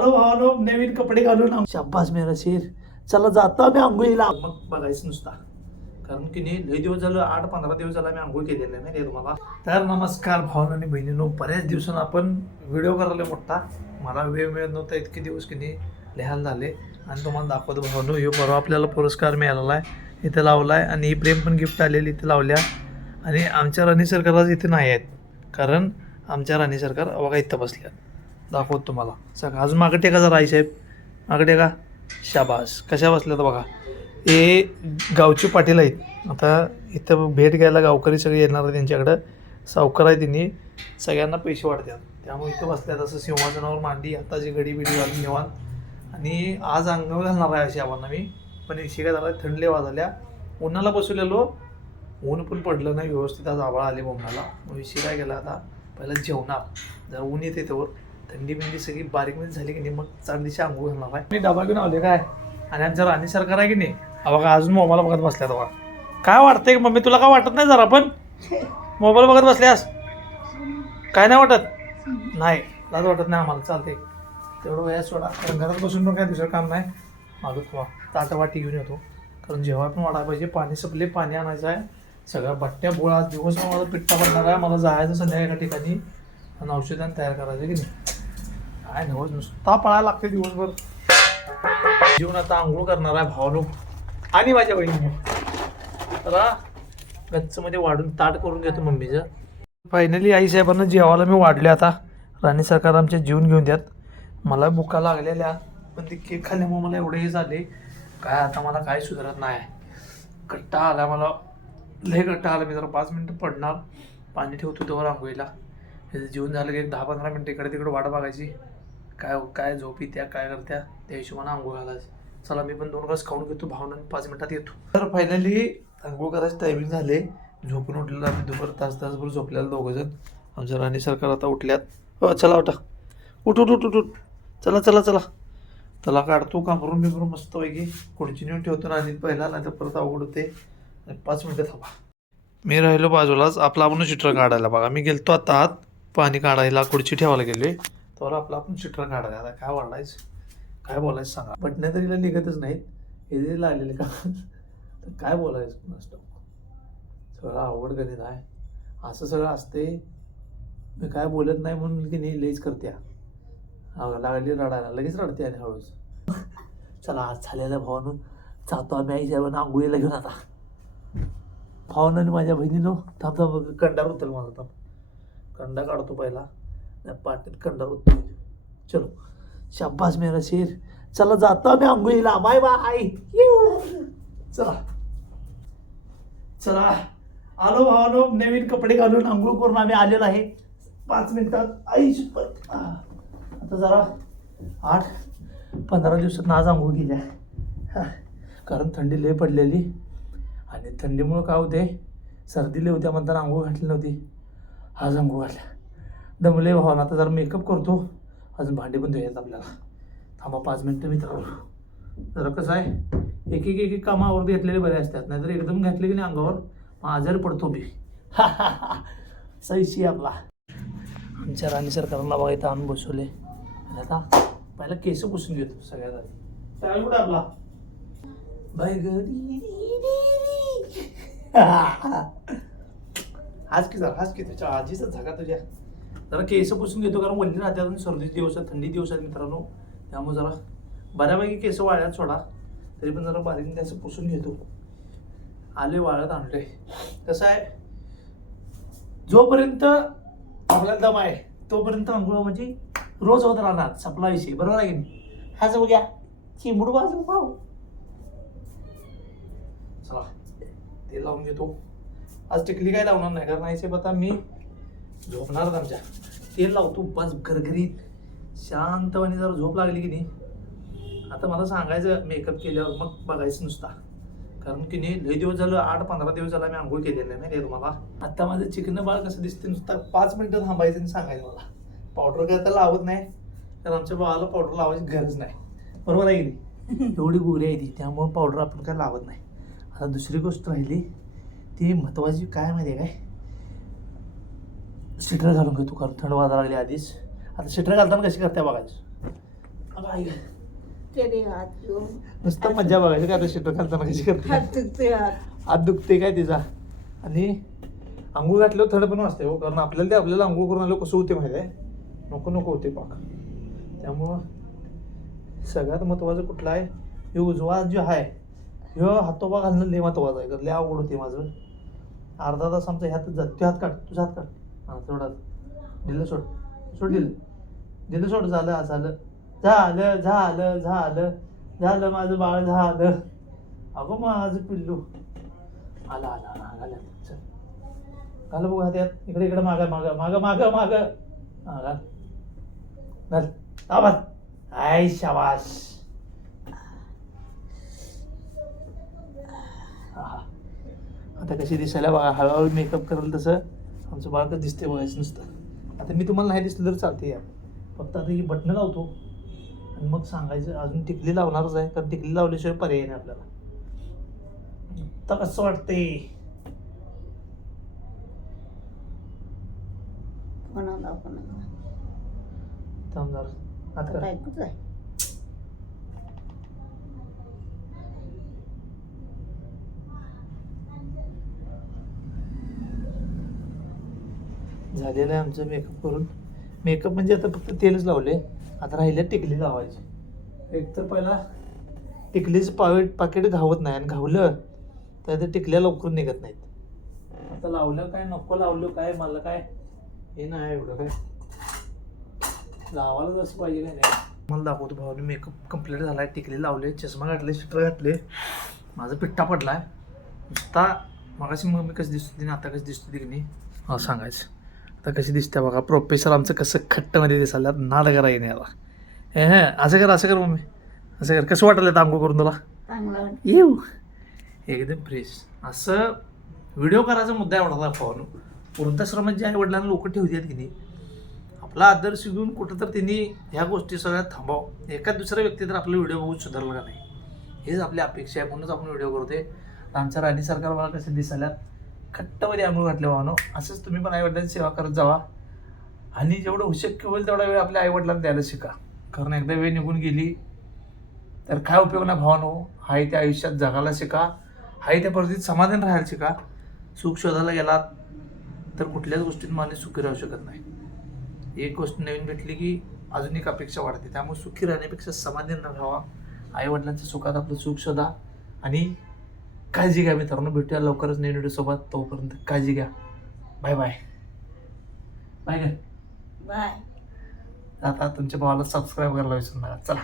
भावानो नवीन कपडे घालून शाब्बास मेरा शेर. चला जातो आम्ही आंघोळीला. मग बघायचं नुसता. कारण की नाही लई दिवस झालं आठ पंधरा दिवस झाला मी आंघोळ केलेलं नाही माहिती तुम्हाला. तर नमस्कार भावना आणि बहिणीनो बऱ्याच दिवसानं आपण व्हिडिओ करायला मोठा. मला वेळ मिळत नव्हता इतके दिवस की नाही लिहायला झाले. आणि तुम्हाला दाखवतो भावनो ह्यो परवा आपल्याला पुरस्कार मिळालेला आहे. इथं लावला आहे आणि ही प्रेम पण गिफ्ट आलेली इथे लावल्या. आणि आमच्या राणी सरकार आज इथे नाही आहेत. कारण आमच्या राणी सरकार बघा इथं बसल्या दाखवत तुम्हाला. सगळं. अजून मागं टेका जरा आईसाहेब मागं टेका. शाबास. कशा बसल्यात बघा. हे गावचे पाटील आहेत. आता इथं भेट घ्यायला गावकरी सगळे येणार आहेत त्यांच्याकडं. सावकार आहे त्यांनी. सगळ्यांना पैसे वाढतात. त्यामुळे इथं बसल्यात असं सिंहासनावर मांडी हाताची घडी बिडी घालून निवान आणि आज अंगावर घालणार आहे अशी आव्हानं मी. पण विषय काय झाला थंडले वाजल्या. उन्हाला बसवलेलो. ऊन पण पडलं नाही. व्यवस्थित आज आभाळ आले बोमणाला मग विषय काय केला आता. पहिला जेवणार. जर ऊन येते त्यावर. थंडी बिंडी सगळी बारीकमध्ये झाली की नाही मग दिवशी आंघोळ घालणार आहे. मी डबा घेऊन आले काय? आणि आमच्या राणी सरकार आहे की नाही? बघा अजून मोबाईल बघत बसल्या बघा. काय वाटतंय मम्मी? तुला काय वाटत नाही जरा पण? मोबाईल बघत बसल्यास? काय नाही वाटत? नाही. लाज वाटत नाही आम्हाला. चालते तेवढं वया सोडा. कारण घरात बसून पण काय दुसरं काम नाही. मागत किंवा ताटं वाटी घेऊन येतो. कारण जेव्हा पण वाढायला पाहिजे पाणी सपले पाणी आणायचं आहे. सगळ्या बट्ट्या बोळा दिवस मला पिट्टा पडणार आहे. मला जायचं संध्याकाळी ठिकाणी. आणि औषधांनी तयार करायचं की नाही? काय नवस नुसता पळायला लागते दिवसभर. जीवन आता आंघोळ करणार आहे भावलो. आणि माझ्या बहिणी जरा गच्चमध्ये वाढून ताट करून घेतो मम्मीचं. फायनली आई साहेबांना जेवायला मी वाढले आता. राणी सरकार आमच्या जीवन घेऊन द्यात. मला बुका लागलेल्या पण ते केक खाल्ल्यामुळे मला एवढे हे झाले. काय आता मला काय सुधारत नाही. कट्टा आला मला. लय कट्टा आला मी जरा पाच मिनटं पडणार. पाणी ठेवतो तेव्हा आंघोळीला. त्याचं जेवण झालं की एक दहा पंधरा मिनटं इकडे तिकडे वाट बघायची. काय काय झोप त्या काय करत्या त्या हिशोबानं आंघोळ घालायचं. चला मी पण दोन ग्लास खाऊन घेतो भावना पाच मिनिटात येतो. तर फायनली आंघोळ करायचं टायमिंग झाले. झोपून उठलेलं आम्ही दुपार तास तासभर झोपलेलं दोघं जण. आमच्या राणी सरकार आता उठल्यात. हो चला उठा. उठ उठ उठ उठ उठ. चला चला चला. त्याला काढतो कामरून बिमरून मस्तपैकी. खुर्ची नेऊन ठेवतो ना पहिला नाही तर परत अवघड होते. आणि पाच मिनटं थांबा. मी राहिलो बाजूलाच. आपला आपण चित्र काढायला बघा. मी गेलतो आता आत. पाणी काढायला खुर्ची ठेवायला गेले तर आपलं आपण चित्र काढायला आता काय वाढायचं काय बोलायचं सांगा. पटण्या तरीला निघतच नाहीत. हे जे लागलेले का? तर काय बोलायचं पुन्हा? सगळं अवघड गणित आहे. असं सगळं असते मी काय बोलत नाही म्हणून की नाही लईच करत्या. लागली रडायला. लगेच रडते आणि हळूच. चला आज झालेल्या भावानं जातो आम्ही आई साहेबांना आंघोळीला घेऊन आता. भावानं आणि माझ्या बहिणीनं थांब थांब. कंडा उतल माझा थांब. कंडा काढतो पहिला. पाटील पाटीत कंडार उतल चलो शाब्बास मेरा शेर. चला जातो आम्ही आंघोळीला. Bye bye. चला. चला. आलो भावानो नवीन कपडे घालून आंघोळ करून आम्ही आलेलो आहे. पाच मिनिटात. आई शपथ. आता जरा आठ पंधरा दिवसात आज आंघोळ केली आहे. कारण थंडी लय पडलेली. आणि थंडीमुळं काय होते सर्दी लय होत्या म्हणताना आंघोळ घातली नव्हती. आज आंघोळ घातल्या. दमले भावना. आता जरा मेकअप करतो. अजून भांडी पण धुयात आपल्याला. थांबा पाच मिनटं मित्रांनो जरा कसं आहे एक एक एक एक कामं आवडत घेतलेले बरे असतात. नाहीतर एकदम घातले की नाही अंगावर? मग आजारी पडतो मी. सैशी आपला. आमच्या राणी सरकारला बघा इथं आणून बसवले. आणि आता पहिला केस पुसून घेतो सगळ्यात आधी. काय कुठं आपला? बाय आज की जरा आज की तुझ्या आजीचा झाका तुझ्या. जरा केस पुसून घेतो कारण वल्ली राहतात आणि सर्दीचे दिवस आहेत थंडी दिवस आहेत मित्रांनो. त्यामुळे जरा बऱ्यापैकी केस वाळ्यात सोडा. तरी पण जरा बारीक त्याचं पुसून घेतो. आले वाळत आणले. कसं आहे? जोपर्यंत आपल्याला दम आहे तोपर्यंत अंघोळ म्हणजे रोज होत राहणार सपला विषयी. बरोबर आहे की नाही? हा जाऊ घ्या. चिंबूड बाजू पाहू. चला ते लावून घेतो. आज टिकली काय लावणार नाही कारण आईचे आता मी झोपणारच आमच्या. तेल लावतो बस गरगरीत शांतपणे जर झोप लागली की नाही. आता मला सांगायचं मेकअप केल्यावर मग बघायचं नुसता. कारण की नाही लई दिवस झालं आठ पंधरा दिवस झाला मी आंघोळ केलेलं नाही माहिती तुम्हाला. आता माझं चिकन बाळ कसं दिसते नुसता पाच मिनिटं थांबायचं आणि सांगायचं मला. पावडर काय तर लावत नाही तर आमच्या बाळाला पावडर लावायची गरज नाही. बरोबर आहे की नाही? एवढी गोरी आहे ती त्यामुळे पावडर आपण काय लावत नाही. आता दुसरी गोष्ट राहिली ती महत्वाची काय माहिती आहे काय? स्वेटर घालून घेतो कारण थंड वाजायला लागली आधीच. आता स्वेटर घालताना कशी करते बघायचं? बाई तेरे हाथ जो नुसतं मजा बघायची का आता शेटो घालताना कशी करते? हात दुखते हात हात दुखते काय तिचा? आणि आंघोळ घातल्यावर थंड पण वाजते हो कारण आपल्याला ते आपल्याला आंघोळ करून आलं कसं होते माहिती आहे? नको नको होते पाक. त्यामुळं सगळ्यात महत्त्वाचं कुठलं आहे? हे उजवा जो आहे ह्यो हातोबा घालणं लय महत्त्वाचं आहे लय आवड होते माझं. अर्धा तास आमचा ह्यात जात तू हात काढ तुझा हात काढ. हां तेवढा दिलं सोड. सोड दिलं. दिलं सोड झालं झालं. झालं झालं झालं. झालं माझं बाळ झालं. अगं माझं पिल्लू. आला आला आला आला चल. घाल बघू हात्यात इकडे इकडे माग माग माग माग माग. हा घाल. घाल. आवाज. आय शाबास. आता कशी दिसायला बघा हळूहळू मेकअप करेल तसं. आमचं बाळ कसं दिसते बघायचं नुसतं. आता मी तुम्हाला नाही दिसलं तर चालते या फक्त आता ही बटणं लावतो. आणि मग सांगायचं अजून टिकली लावणारच आहे कारण टिकली लावल्याशिवाय पर्याय नाही आपल्याला. आता कसं वाटते कोणाला कोणाला थांब जरा हात कर ऐकूच आहे झालेलं आहे आमचं मेकअप करून. मेकअप म्हणजे आता फक्त तेलच लावले आता राहिले टिकली लावायची. एक तर पहिला टिकलीचं पावेट पाकिट घावत नाही आणि घावलं तर ते टिकल्या लवकर निघत नाहीत. आता लावलं काय? नको लावलं काय? मला काय? हे नाही एवढं काय. लावायला असं पाहिजे काय नाही? मला दाखवतो भावाने मेकअप कंप्लीट झाला आहे टिकली लावले चष्मा घातले स्वेटर घातले. माझा पिट्टा पडला आहे नुसता मगाशी मग मी कशी दिसतो आणि आता कशी दिसतो की नाही? हा सांगायचं. आता कशी दिसते बघा. प्रोफेसर आमचं कसं खट्टमध्ये दिसायला नाद करा येणे याला. हे हे असं कर असं कर मम्मी. असं कर. कसं वाटलं आंघोळ करून तुला. येऊ. एकदम फ्रेश असं व्हिडिओ करायचा मुद्दा एवढा फोन वृद्धाश्रमात जे आई वडिलांना लोक ठेवतात की नाही आपला आदर्श घेऊन कुठं तर त्यांनी ह्या गोष्टी सगळ्या थांबाव. एका दुसऱ्या व्यक्ती तर आपला व्हिडिओ बघून सुधारला का नाही? हेच आपली अपेक्षा आहे. म्हणूनच आपण व्हिडिओ करतोय. आमच्या राणी सरकार मला कसे दिसायला खट्टमध्ये आंघोळ घातले वाहनो असंच तुम्ही पण आईवडिलांची सेवा करत जावा. आणि जेवढं हुशक्य होईल तेवढा वेळ आपल्या आईवडिलांना द्यायला शिका. कारण एकदा वेळ निघून गेली तर काय उपयोग नाही भावानो? हाय त्या आयुष्यात जगायला शिका. हाय त्या परिस्थितीत समाधान राहायला शिका. सुख शोधायला गेलात तर कुठल्याच गोष्टीत माणूस सुखी राहू शकत नाही. एक गोष्ट नवीन भेटली की अजून एक अपेक्षा वाढते. त्यामुळे सुखी राहण्यापेक्षा समाधान राहावा. आईवडिलांच्या सुखात आपलं सुख शोधा. आणि काळजी घ्या मित्रांनो. भेटूया लवकरच व्हिडिओ सोबत. तोपर्यंत काळजी घ्या. बाय बाय बाय बाय आता तुमच्या भावाला सबस्क्राईब करायला विसरू नका. चला.